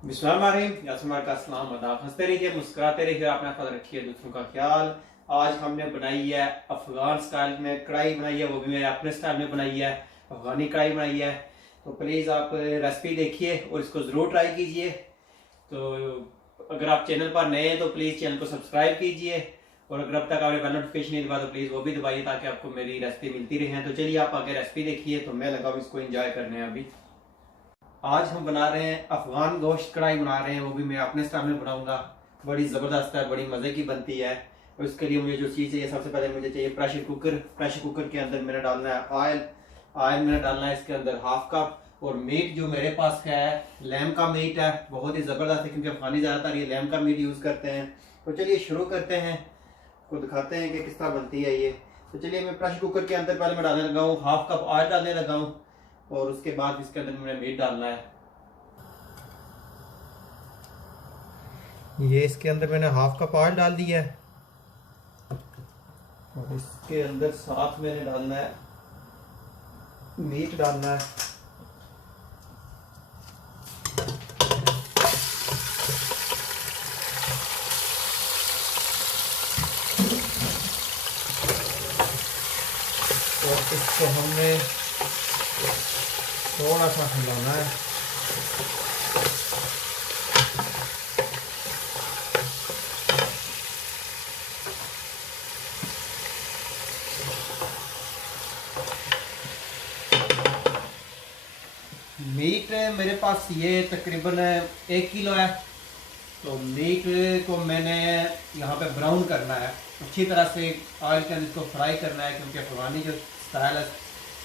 बिस्मिल्लाहिर्रहमानिर्रहीम का सलाम आदाब। हंसते रहिए, मुस्कुराते रहिए, अपना ख्याल रखिए, दूसरों का ख्याल। आज हमने बनाई है अफगान स्टाइल में कढ़ाई बनाई है, वो भी मैंने अपने स्टाइल में बनाई है, अफगानी कढ़ाई बनाई है। तो प्लीज़ आप रेसिपी देखिए और इसको ज़रूर ट्राई कीजिए। तो अगर आप चैनल पर नए हैं तो प्लीज़ चैनल को सब्सक्राइब कीजिए, और अगर अब तक आपने बेल नोटिफिकेशन नहीं दबा तो प्लीज़ वो भी दबाइए ताकि आपको मेरी रेसिपी मिलती रहे। तो चलिए आप आगे रेसिपी देखिए। तो मैं लगा इसको इंजॉय करने अभी। आज हम बना रहे हैं अफगान गोश्त कढ़ाई बना रहे हैं, वो भी मैं अपने स्टाइल में बनाऊंगा। बड़ी ज़बरदस्त है, बड़ी मज़े की बनती है। और इसके लिए मुझे जो चीज़ चाहिए, सबसे पहले मुझे चाहिए प्रेशर कुकर। प्रेशर कुकर के अंदर मैंने डालना है ऑयल। ऑयल मैंने डालना है इसके अंदर हाफ कप। और मीट जो मेरे पास है लैम का मीट है, बहुत ही ज़बरदस्त है क्योंकि अफगानी ज़्यादातर ये लैम का मीट यूज़ करते हैं। तो चलिए शुरू करते हैं, को दिखाते हैं कि किस तरह बनती है ये। तो चलिए मैं प्रेशर कुकर के अंदर पहले मैं डालने लगा हूँ, हाफ कप ऑयल डालने लगा हूँ। और उसके बाद इसके अंदर मैंने मीट डालना है। ये इसके अंदर मैंने हाफ कप ऑयल डाल दिया है। और इसके अंदर साथ मैंने डालना है मीट डालना है। और इसको हमने थोड़ा सा हिलाना है। मीट मेरे पास ये तकरीबन 1 किलो है। तो मीट को मैंने यहाँ पे ब्राउन करना है अच्छी तरह से, ऑयल के अंदर इसको फ्राई करना है क्योंकि अफगानी जो स्टाइल है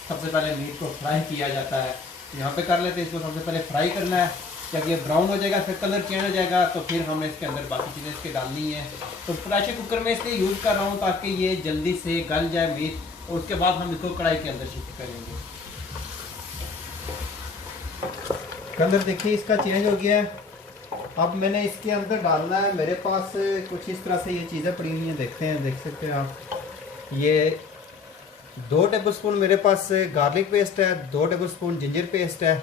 सबसे पहले मीट को फ्राई किया जाता है। यहाँ पे कर लेते हैं, इसको सबसे पहले फ्राई करना है। जब ये ब्राउन हो जाएगा, फिर कलर चेंज हो जाएगा, तो फिर हमने इसके अंदर बाकी चीज़ें इसके डालनी है। तो प्रेशर कुकर में इसलिए यूज़ कर रहा हूँ ताकि ये जल्दी से गल जाए मीट, और उसके बाद हम इसको कढ़ाई के अंदर शिफ्ट करेंगे। कलर देखिए इसका चेंज हो गया है। अब मैंने इसके अंदर डालना है, मेरे पास कुछ इस तरह से ये चीज़ें पड़ी हुई हैं, देखते हैं, देख सकते हैं आप। ये 2 टेबलस्पून मेरे पास गार्लिक पेस्ट है, 2 टेबलस्पून जिंजर पेस्ट है,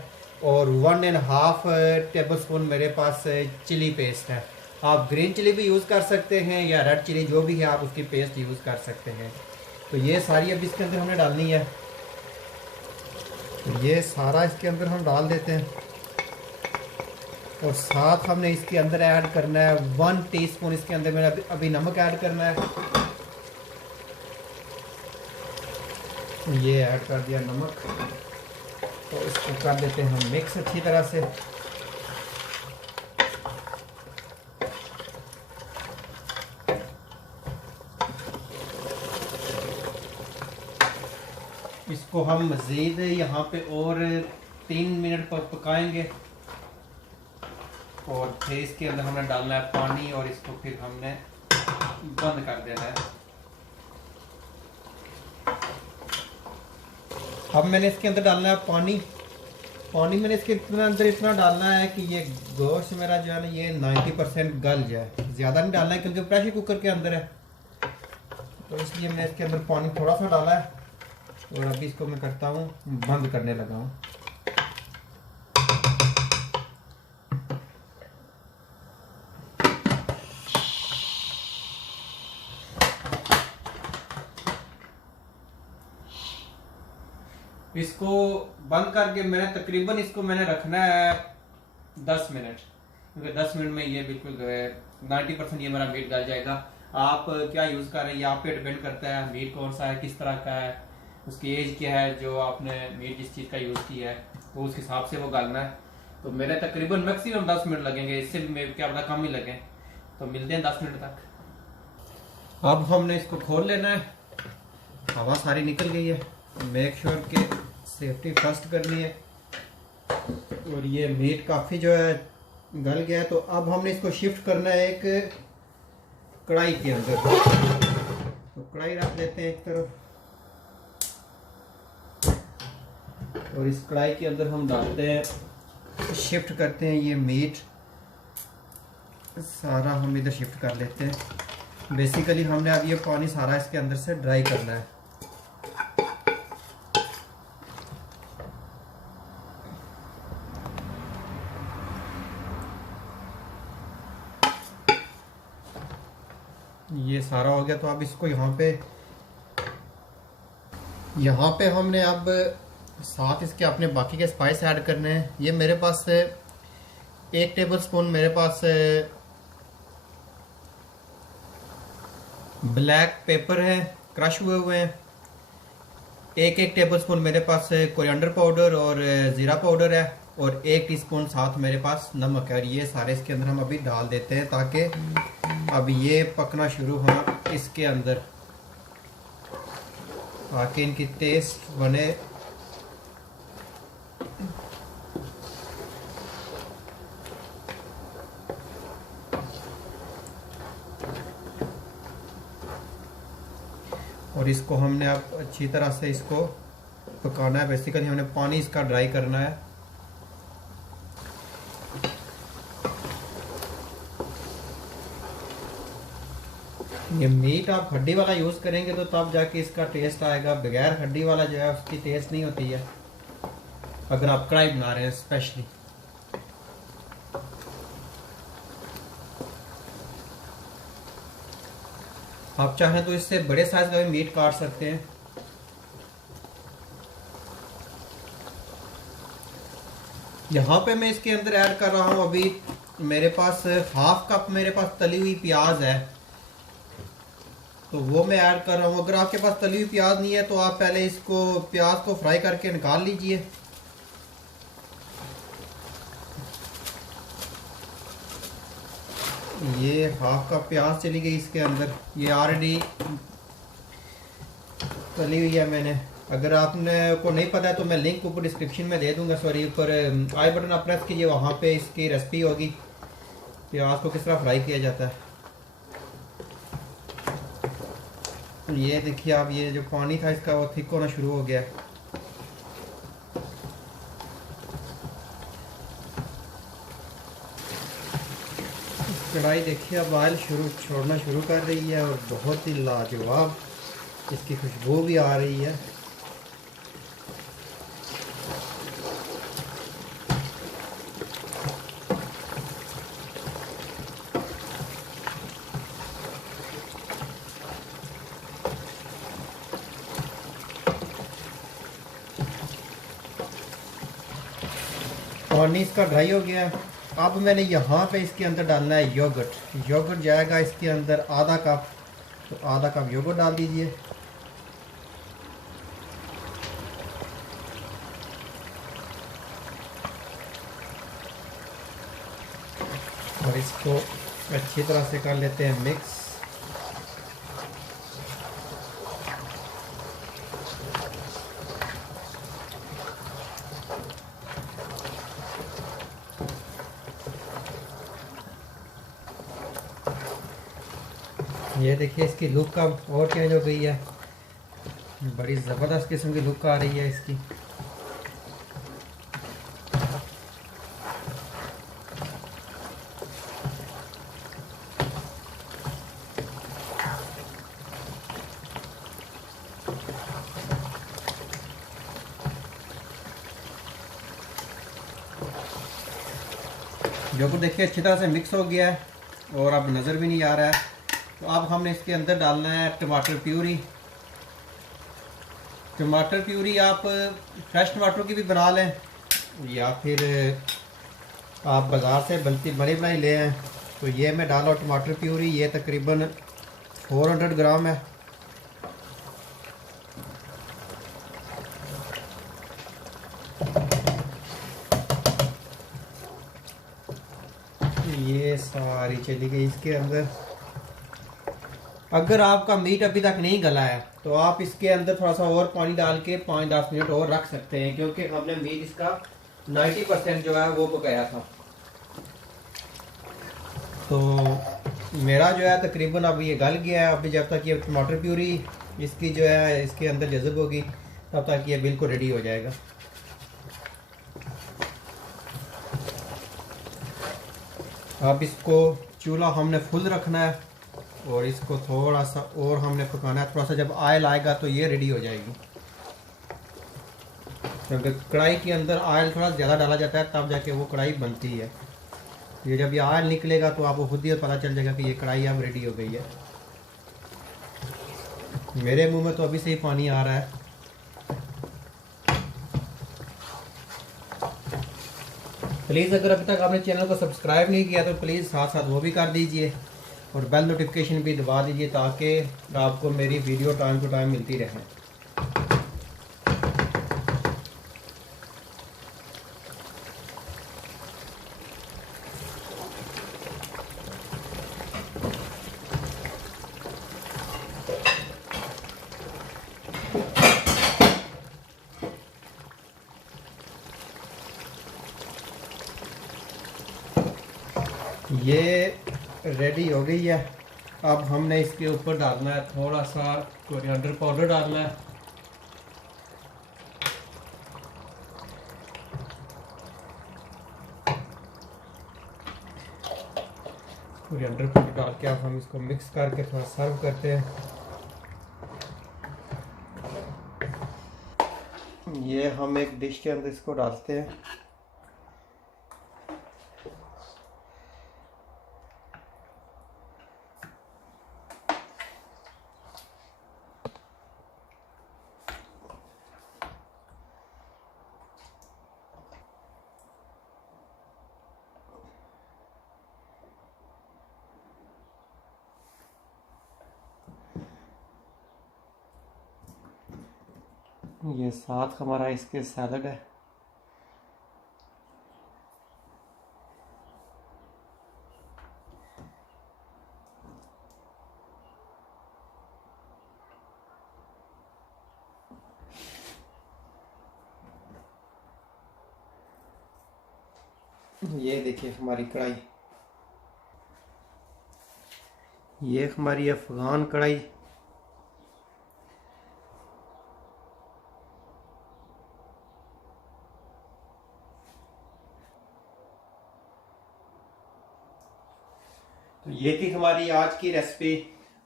और 1.5 टेबलस्पून मेरे पास चिली पेस्ट है। आप ग्रीन चिली भी यूज़ कर सकते हैं या रेड चिली, जो भी है आप उसकी पेस्ट यूज़ कर सकते हैं। तो ये सारी अब इसके अंदर हमने डालनी है। तो ये सारा इसके अंदर हम डाल देते हैं। और साथ हमने इसके अंदर ऐड करना है 1 टीस्पून, इसके अंदर मैंने अभी नमक ऐड करना है। ये ऐड कर दिया नमक। तो इसको कर देते हैं हम मिक्स अच्छी तरह से। इसको हम मज़ीद यहाँ पे और 3 मिनट पकाएंगे। और फिर इसके अंदर हमने डालना है पानी, और इसको फिर हमने बंद कर देना है। अब मैंने इसके अंदर डालना है पानी। पानी मैंने इसके अंदर इतना डालना है कि ये गोश्त मेरा जो है ना ये 90% गल जाए। ज़्यादा नहीं डालना है क्योंकि प्रेशर कुकर के अंदर है, तो इसलिए मैंने इसके अंदर पानी थोड़ा सा डाला है। और अभी इसको मैं करता हूँ, बंद करने लगा हूँ। इसको बंद करके मैंने तकरीबन इसको मैंने रखना है 10 मिनट, क्योंकि 10 मिनट में ये बिल्कुल 90% ये मेरा मीट गल जाएगा। आप क्या यूज़ कर रहे हैं, ये आप पे डिपेंड करता है मीट कौन सा है, किस तरह का है, उसकी एज क्या है, जो आपने मीट जिस चीज़ का यूज़ किया है तो उस हिसाब से वो गलना है। तो मेरे तकरीबन मैक्सिमम 10 मिनट लगेंगे, इससे भी क्या पता कम ही लगे। तो मिलते हैं 10 मिनट तक। अब हमने इसको खोल लेना है, हवा सारी निकल गई है। मेक श्योर कि सेफ्टी फर्स्ट करनी है। और ये मीट काफ़ी जो है गल गया है। तो अब हमने इसको शिफ्ट करना है एक कढ़ाई के अंदर। तो कढ़ाई रख देते हैं एक तरफ, और इस कढ़ाई के अंदर हम डालते हैं, शिफ्ट करते हैं ये मीट सारा हम इधर शिफ्ट कर लेते हैं। बेसिकली हमने अब ये पानी सारा इसके अंदर से ड्राई करना है। ये सारा हो गया। तो अब इसको यहाँ पे हमने अब साथ इसके अपने बाकी के स्पाइस ऐड करने हैं। ये मेरे पास 1 टेबल स्पून मेरे पास ब्लैक पेपर है, क्रश हुए हुए हैं। 1 टेबल स्पून मेरे पास कोरिएंडर पाउडर और ज़ीरा पाउडर है, और 1 टीस्पून साथ मेरे पास नमक है। और ये सारे इसके अंदर हम अभी डाल देते हैं ताकि अब ये पकना शुरू होना इसके अंदर, ताकि इनकी टेस्ट बने। और इसको हमने अब अच्छी तरह से इसको पकाना है। बेसिकली हमने पानी इसका ड्राई करना है। ये मीट आप हड्डी वाला यूज़ करेंगे तो तब जाके इसका टेस्ट आएगा। बगैर हड्डी वाला जो है उसकी टेस्ट नहीं होती है, अगर आप कढ़ाई बना रहे हैं स्पेशली। आप चाहें तो इससे बड़े साइज का भी मीट काट सकते हैं। यहाँ पे मैं इसके अंदर ऐड कर रहा हूँ अभी मेरे पास 1/2 कप मेरे पास तली हुई प्याज है, तो वो मैं ऐड कर रहा हूँ। अगर आपके पास तली हुई प्याज नहीं है तो आप पहले इसको प्याज को फ्राई करके निकाल लीजिए। ये 1/2 कप प्याज चली गई इसके अंदर, ये ऑलरेडी तली हुई है मैंने। अगर आपने को नहीं पता है तो मैं लिंक ऊपर डिस्क्रिप्शन में दे दूंगा, सॉरी ऊपर आई बटन आप प्रेस कीजिए, वहाँ पे इसकी रेसिपी होगी प्याज को किस तरह फ्राई किया जाता है। ये देखिए आप, ये जो पानी था इसका वो थिक होना शुरू हो गया। कढ़ाई देखिए अब ऑयल छोड़ना शुरू कर रही है, और बहुत ही लाजवाब इसकी खुशबू भी आ रही है। पानी इसका ड्राई हो गया। अब मैंने यहाँ पे इसके अंदर डालना है योगर्ट। योगर्ट जाएगा इसके अंदर 1/2 कप, तो 1/2 कप योगर्ट डाल दीजिए। और इसको अच्छी तरह से कर लेते हैं मिक्स। ये देखिए इसकी लुक अब और चेंज हो गई है, बड़ी ज़बरदस्त किस्म की लुक आ रही है इसकी। जो कुछ देखिए अच्छी तरह से मिक्स हो गया है और अब नज़र भी नहीं आ रहा है। तो अब हमने इसके अंदर डालना है टमाटर प्यूरी। टमाटर प्यूरी आप फ्रेश टमाटर की भी बना लें, या फिर आप बाज़ार से बनी बनाई ले आएँ। तो ये मैं डाला टमाटर प्यूरी, ये तकरीबन 400 ग्राम है। ये सारी चली गई इसके अंदर। अगर आपका मीट अभी तक नहीं गला है तो आप इसके अंदर थोड़ा सा और पानी डाल के 5-10 मिनट और रख सकते हैं, क्योंकि हमने मीट इसका 90% जो है वो पकाया था। तो मेरा जो है तकरीबन अब ये गल गया है। अभी जब तक ये टमाटर प्यूरी इसकी जो है इसके अंदर जज़ब होगी तब तक ये बिल्कुल रेडी हो जाएगा। अब इसको चूल्हा हमने फुल रखना है और इसको थोड़ा सा और हमने पकाना है। थोड़ा सा जब ऑयल आएगा तो ये रेडी हो जाएगी, क्योंकि कढ़ाई के अंदर ऑयल थोड़ा ज़्यादा डाला जाता है तब जाके वो कढ़ाई बनती है। ये जब ये ऑयल निकलेगा तो आपको खुद ही पता चल जाएगा कि ये कढ़ाई अब रेडी हो गई है। मेरे मुंह में तो अभी से ही पानी आ रहा है। प्लीज़ अगर अभी तक आपने चैनल को सब्सक्राइब नहीं किया तो प्लीज़ साथ साथ वो भी कर दीजिए और बेल नोटिफिकेशन भी दबा दीजिए ताकि आपको मेरी वीडियो टाइम टू टाइम मिलती रहे। ये रेडी हो गई है। अब हमने इसके ऊपर डालना है थोड़ा सा कोरिएंडर पाउडर डालना है। कोरिएंडर पाउडर डाल के अब हम इसको मिक्स करके थोड़ा सर्व करते हैं। ये हम एक डिश के अंदर इसको डालते हैं। ये साथ हमारा इसके सैलड है। ये देखिए हमारी कढ़ाई, ये हमारी अफगान कढ़ाई। तो ये थी हमारी आज की रेसिपी।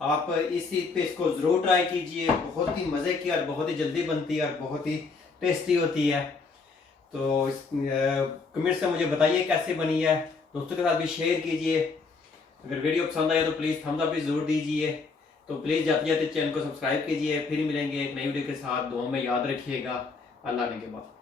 आप इस चीज पे इसको जरूर ट्राई कीजिए। बहुत ही मज़े की और बहुत ही जल्दी बनती है और बहुत ही टेस्टी होती है। तो कमेंट से मुझे बताइए कैसे बनी है। दोस्तों के साथ भी शेयर कीजिए। अगर वीडियो पसंद आए तो प्लीज़ थम्स अप भी जरूर दीजिए। तो प्लीज़ जाते जाते चैनल को सब्सक्राइब कीजिए। फिर मिलेंगे एक नई वीडियो के साथ। दुआ में याद रखिएगा। अल्लाह ने के बाद।